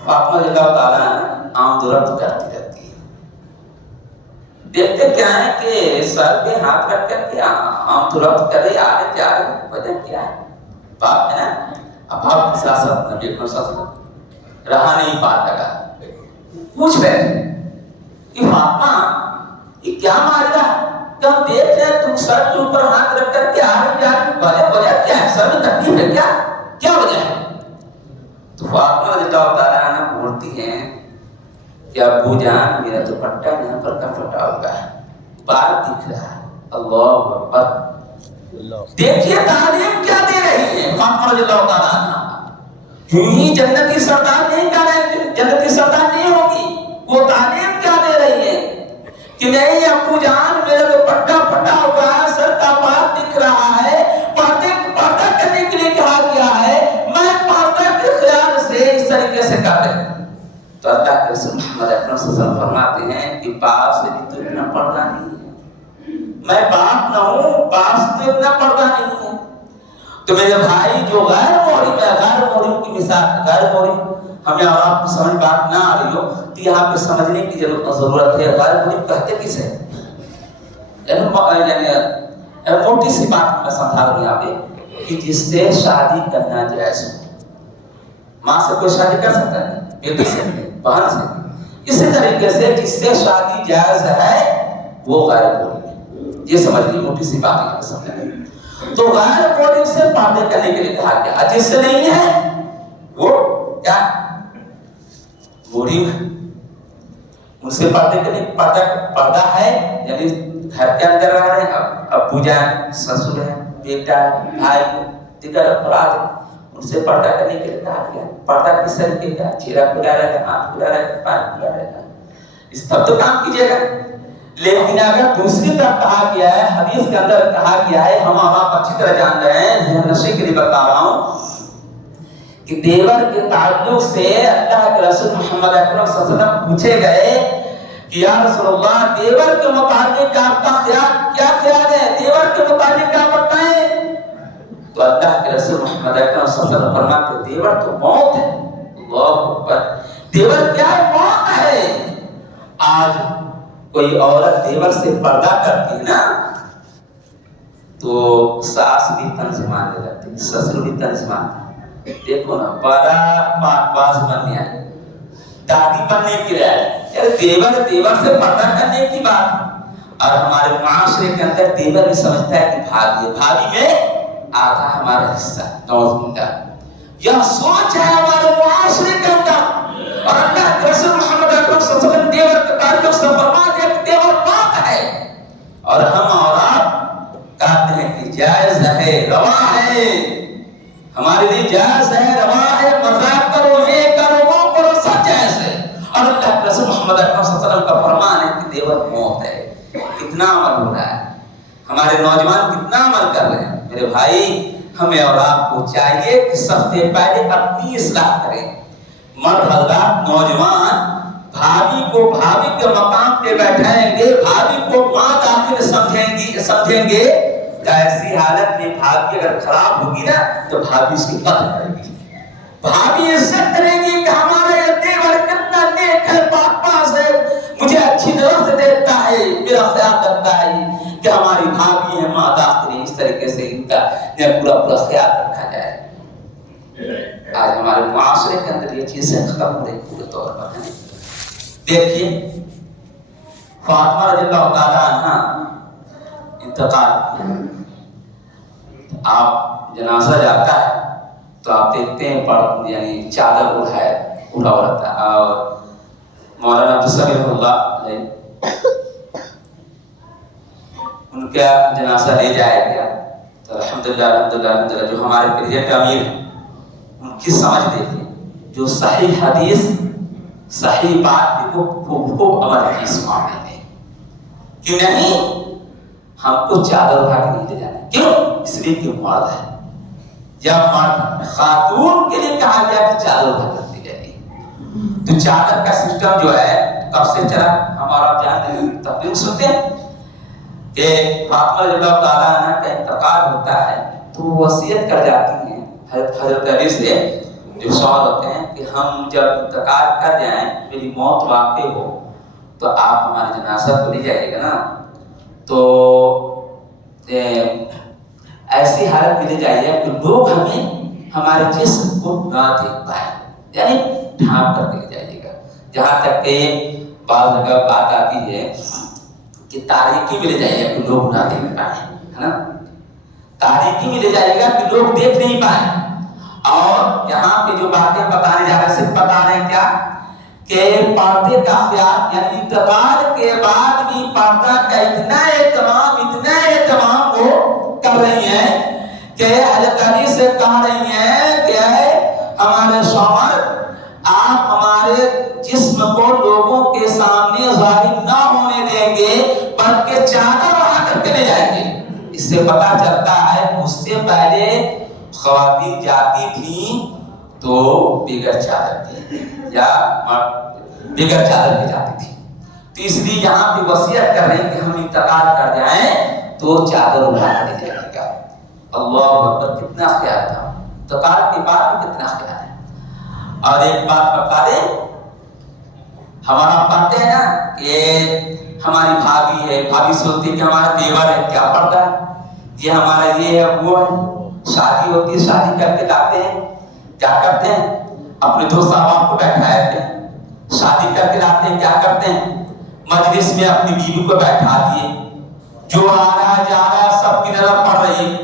فاطمہ رضی اللہ تعالیٰ آمد و رفت کرتی رہتی ہے. دیکھتے کیا ہے کہ سر پہ ہاتھ رکھ کر کے آمد و رفت کرے آ رہے جا رہے, وجہ کیا ہے؟ باپ ہے نا, اب باپ کے ساتھ ساتھ نبی اکرم صلی اللہ علیہ وسلم رہا نہیں پاتا گا, پوچھ رہے کہ فاطمہ یہ کیا معاملہ ہے؟ کہ ہم دیکھ رہے ہیں تم سر کے اوپر ہاتھ رکھ کر کے آ رہے جا رہے, وجہ کیا ہے؟ سر میں تکلیف ہے کیا؟ کیا وجہ ہے؟ تو فاطمہ رضی اللہ تعالیٰ عنہ بولتی ہیں کہ ابو جان میرا دوپٹہ یہاں پر کا پھٹا ہوا ہے, بال دکھ رہا ہے. اللہ اکبر. دیکھیے تعلیم کیا دے رہی ہے فاطمہ رضی اللہ تعالیٰ عنہ. یوں ہی جنتی سردار نہیں کر رہے, جنتی سردار نہیں ہوگی. وہ تعلیم کیا دے رہی ہے کہ نہیں ابو جان میرا دوپٹہ پھٹا ہوا ہے, سر کا بال دکھ رہا ہے, پردہ کرنے کے لیے کہا گیا ہے, میں پردہ کے خیال سے اس طریقے سے کر رہے. تو اللہ کے رسول محمد اکرم صلی اللہ علیہ وسلم فرماتے ہیں کہ باپ سے بھی تو اتنا پردہ نہیں ہے, میں باپ نہ ہوں, باپ سے تو اتنا پردہ نہیں ہے. تو میرے بھائی جو غیر محرم ہے, غیر محرم کی مثال, غیر محرم ہمیں اور آپ کو سمجھ بات نہ آ رہی ہو تو یہاں پہ سمجھنے کی ضرورت ہے. غیر محرم کہتے کس ہے؟ یعنی موٹی سی بات میں سمجھا رہا ہوں یہاں پہ کہ جس سے شادی کرنا جائز ہو. ماں سے کوئی شادی کر سکتا ہے, بیٹی سے, بہن سے. اسی طریقے سے جس سے شادی جائز ہے وہ غیر محرم ہے. یہ سمجھ لیجیے, موٹی سی بات یہاں پہ سمجھیں. تو غیر محرم سے پردے کرنے کے لیے کہا گیا. جس سے نہیں ہے وہ کیا محرم ہے, ان سے پردے کرنے پردہ ہے. یعنی گھر کے اندر رہ رہے ہیں, ابو جان, سسر ہے, بیٹا, بھائی, دیگر افراد, ان سے پردہ کرنے کے لیے کہا گیا. پردہ کس طریقے کا؟ چہرہ کھلا رہے گا, ہاتھ کھلا رہے گا, پیر کھلا رہے گا, اس پر تو کام کیجیے گا. لیکن اگر دوسری طرف کہا گیا ہے, حدیث کے اندر کہا گیا ہے, ہم آپ اچھی طرح جان رہے ہیں, ذہن نشی کے لیے بتا رہا ہوں کہ دیور کے تعلق سے اللہ کے رسول محمد اکرم صلی اللہ علیہ وسلم پوچھے گئے کہ یا رسول اللہ دیور کے متعلق آپ کا کیا خیال ہے, دیور کے متعلق آپ بتائیں. تو اللہ کے رسول محمد اکرم صلی اللہ علیہ وسلم فرماتے دیور تو موت ہے. اللہ اکبر. دیور کیا ہے؟ موت ہے. آج کوئی عورت دیور سے پردہ کرتی ہے نا تو ساس بھی طنز مارنے لگتی, سسر بھی طنز مارتا. دیکھو نا, بڑا باز بننے آئے, دادی بننے کی رہے. دیور سے پردہ کرنے کی بات. اور ہمارے معاشرے کے اندر دیور بھی سمجھتا ہے کہ بھابھی میں آدھا ہمارا حصہ. نعوذ باللہ. یہ سوچ ہے ہمارے معاشرے کے اندر. اور اللہ کے رسول محمد اکرم صلی اللہ علیہ وسلم دیور کے تعلق سے فرماتے ہیں کہ دیور موت ہے. اور ہم اور آپ کہتے ہیں کہ جائز ہے, روا ہے, ہمارے لیے جائز ہے, روا ہے, مذاق کرو, یہ کرو, وہ کرو, سب جائز ہے. اور اللہ کے رسول محمد اکرم صلی اللہ علیہ وسلم کا فرمان ہے کہ دیور موت ہے. کتنا عمل ہو رہا ہے, ہمارے نوجوان کتنا عمل کر رہے ہیں. میرے بھائی ہمیں اور آپ کو چاہیے کہ سب سے پہلے اپنی اصلاح کریں. مرد حضرات, نوجوان بھابھی کو بھابھی کے مقام پہ بیٹھائیں گے, بھابھی کو ماں داخل سمجھیں گے. ایسی حالت میں بھابھی اگر خراب ہوگی نا تو بھابھی اس کی قدر کرے گی, بھابھی عزت کرے گی کہ ہمارا یہ دیور کتنا نیک ہے, پاک پاس ہے, مجھے اچھی طرح سے دیکھتا ہے, میرا خیال رکھتا ہے کہ ہماری بھابھی ہے, ماں داخل. اس طریقے سے ان کا پورا خیال رکھا جائے. آج ہمارے معاشرے کے اندر یہ چیزیں ختم ہو رہی پورے طور پر ہیں. دیکھیے فاطمہ رضی اللہ تعالیٰ عنہ انتقال کیا. آپ جنازہ جاتا ہے تو آپ دیکھتے ہیں یعنی چادر اڑا رہتا ہے. اور مولانا عبدالسمیع اللہ علیہ ان کا جنازہ لے جایا گیا. تو الحمدللہ جو ہمارے پریزیڈنٹ امیر ہیں ان کی سمجھ دیکھیں, جو صحیح حدیث صحیح بات کو عمل کی اس معاملے میں کہ نہیں ہم کو چادر اٹھا کے نہیں لے جانا. کیوں؟ اس لیے کہ مرد ہے. جب مرد خاتون کے لیے کہا گیا کہ چادر اٹھا کر لے جائے, تو چادر کا سسٹم جو ہے کب سے چلا ہمارا جانتے ہیں, تقریر سنتے ہیں کہ فاطمہ رضی اللہ تعالیٰ عنہ کا انتقال ہوتا ہے تو وہ وصیت کر جاتی ہیں حضرت علی سے جو سوال ہوتے ہیں کہ ہم جب انتقال کر جائیں، میری موت واقع ہو تو آپ ہمارے جنازہ کو لے جائیے گا نا، تو ایسی حالت میں لے جائیے کہ لوگ ہمیں ہمارے جسم کو نہ دیکھ پائیں، یعنی ڈھانپ کر کے لے جائیے گا. جہاں تک کہ بعض جگہ بات آتی ہے کہ تاریکی میں لے جائیے گا کہ لوگ نہ دیکھ پائیں، ہے نا، تاریکی میں لے جائیے گا کہ لوگ دیکھ نہیں پائیں. اور یہاں پہ جو باتیں بتانے جا رہے ہیں صرف بتا رہے ہیں کیا کہ پردے کا خیال، یعنی انتقال کے بعد بھی پردہ کا اتنا اہتمام وہ کر رہی ہیں کہ حضرت علی سے کہہ رہی ہیں کہ ہمارے شوہر آپ ہمارے جسم کو لوگوں کے سامنے ظاہر نہ ہونے دیں گے بلکہ چادر اڑا کر کے لے جائیں گے. اس سے پتا چلتا ہے اس سے پہلے خواتین جاتی تھیں تو بغیر چادر کے یا بغیر چادر کے جاتی تھی. تو اس لیے یہاں پہ وصیت کر رہے ہیں کہ ہم انتقال کر جائیں تو چادر اڑا کر لے جائے گا. اللہ اکبر، کتنا خیال تھا، انتقال کے بعد بھی کتنا خیال ہے. اور ایک بات بتا دیں، ہمارا پڑھتے ہیں نا کہ ہماری بھابھی ہے، بھابھی سوچتی ہے کہ ہمارا دیور ہے، کیا پڑھتا ہے یہ ہمارا یہ ہے وہ ہے. شادی ہوتی ہے، شادی کر کے لاتے ہیں، کیا کرتے ہیں اپنے دوست احباب کو بیٹھائے تھے. شادی کر کے لاتے ہیں، کیا کرتے ہیں مجلس میں اپنی بیوی کو بیٹھا دیے، جو آ رہا جا رہا سب کی نظر پڑ رہی.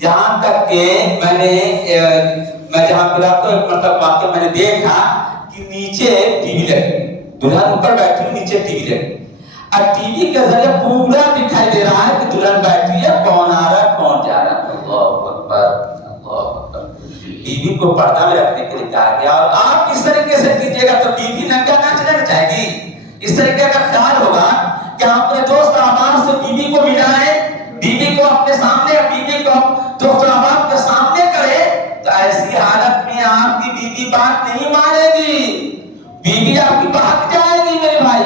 یہاں تک کہ میں جہاں پہ رہتا ہوں ایک مرتبہ واقعہ میں نے دیکھا کہ نیچے ٹی وی لگی، دلہن اوپر بیٹھی ٹی وی لگی، اور ٹی وی کے ذریعے پورا دکھائی دے رہا ہے کہ دلہن بیٹھی ہے، کون آ رہا ہے کون جا رہا ہے. اللہ اکبر، اللہ اکبر. بیوی کو پردہ میں رکھنے کے لیے کہا گیا. اور آپ اس طریقے سے کیجیے گا تو بیوی ننگا ناچنے چاہے گی. اس طریقے کا خیال ہوگا کہ ہم اپنے دوست احباب سے بیوی کو ملائیں، بیوی کو اپنے سامنے، بیوی کو دوست احباب کے سامنے کرے، تو ایسی حالت میں آپ کی بیوی بات نہیں مانے گی، بیوی آپ کی بھاگ جائے گی میرے بھائی.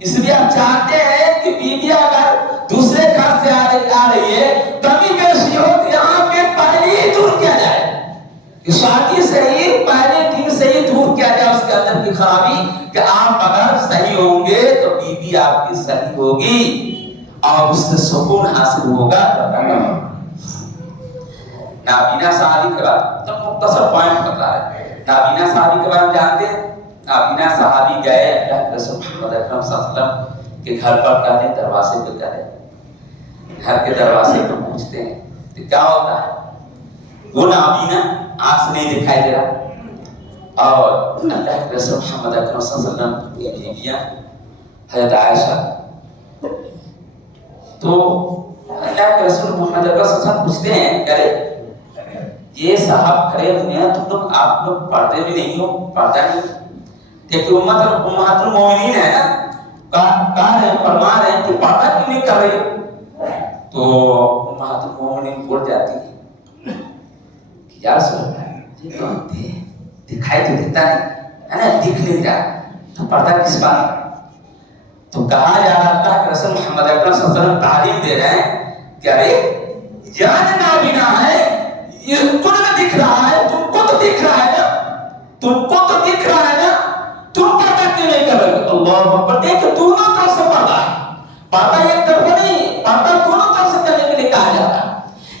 اس لیے آپ چاہتے ہیں کہ بیوی اگر دوسرے گھر سے آ رہی ہے کمی بیشی ہو تو یہاں پہ پہلے ہی دور کیا جائے، شادی سے ہی پہلے دن سے ہی دور کیا جائے اس کے اندر کی خرابی، کہ آپ اگر صحیح ہوں گے تو بیوی آپ کی صحیح ہوگی اور اس سے سکون حاصل ہوگا. نابینا صحابی کے بارے میں مختصر پوائنٹ بتا رہے ہیں. نابینا صحابی کے بارے میں جانتے ہیں؟ نابینا صحابی گئے اللہ کے رسول محمد اکرم صلی اللہ علیہ وسلم کے گھر پر گئے، دروازے پہ گئے، گھر کے دروازے پہ پہنچتے ہیں تو کیا ہوتا ہے، وہ نابینا آنکھ سے نہیں دکھائی دے رہا، اور اللہ کے رسول محمد اکرم صلی اللہ علیہ وسلم کی بیویاں حضرت عائشہ، تو اللہ کے رسول محمد اکرم صلی اللہ علیہ وسلم پوچھتے ہیں کہ یہ صاحب کھڑے ہوئے ہیں تم لوگ، آپ لوگ پردے بھی نہیں ہو، پردہ نہیں. دیکھیے امہات المومنین ہے نا، کہہ رہے ہیں، فرما رہے ہیں کہ پردہ کیوں نہیں کر رہی ہو؟ تو امہات المومنین بول جاتی ہے یا رسول اللہ یہ تو دکھائی تو دیتا نہیں ہے نا، دکھ نہیں رہا تو پردہ کس بات. تو کہا جا رہا اللہ کے رسول محمد اکرم صلی اللہ علیہ وسلم تعلیم دے رہے ہیں کہ ارے جان نابینا ہے، یہ تم کو نہ دکھ رہا ہے، تم کو تو دکھ رہا ہے نا، تم کو تو دکھ رہا ہے نا، تم پردہ کیوں نہیں کر رہے؟ اللہ اکبر. دیکھ دونوں طرف سے پردہ ہے، پردہ ایک طرف نہیں، پردہ دونوں طرف سے کرنے کے لیے کہا جاتا ہے.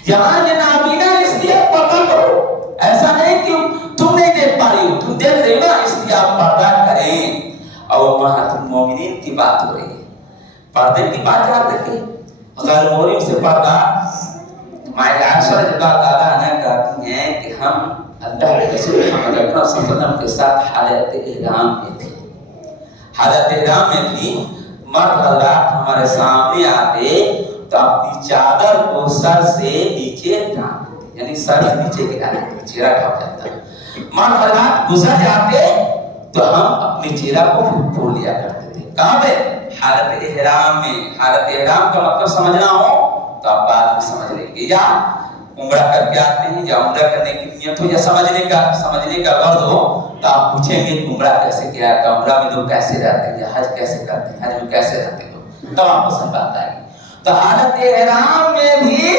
یہاں یہ نابینا اس لیے پردہ کرو، ایسا نہیں کہ تم نہیں دیکھ پا رہی ہو، تم دیکھ رہی ہو نا، اس لیے آپ پردہ کریں. اور امہات المومنین کی بات ہو رہی ہے، پردے کی بات جہاں تک کہ غیر محرم سے پردہ، ہمارے عائشہ رضی اللہ تعالیٰ عنہ کہتی ہیں کہ ہم اللہ کے رسول محمد اکرم صلی اللہ علیہ وسلم کے ساتھ حالت احرام میں تھے. حالت احرام میں تھی، مرد حضرات ہمارے سامنے آتے تو اپنی چادر کو سر سے نیچے ڈال دیتے، یعنی سر سے نیچے گرا دیتے، چہرہ ڈھک جاتا. مرد حضرات گزر جاتے تو ہم اپنے چہرہ کو کھول لیا کرتے تھے. کہاں پہ؟ حالت احرام میں. حالت احرام کا مطلب سمجھنا ہو تو آپ بعد میں سمجھ لیں گے، یا عمرہ کر کے آتے ہیں یا عمرہ کرنے کی نیت ہو یا سمجھنے کا غرض ہو تو آپ پوچھیں گے عمرہ کیسے کیا ہے، عمرہ میں لوگ کیسے رہتے ہیں یا حج کیسے کرتے ہیں، حج میں کیسے رہتے ہیں لوگ، تب آپ کو سمجھ آتا ہے. تو حالت احرام میں بھی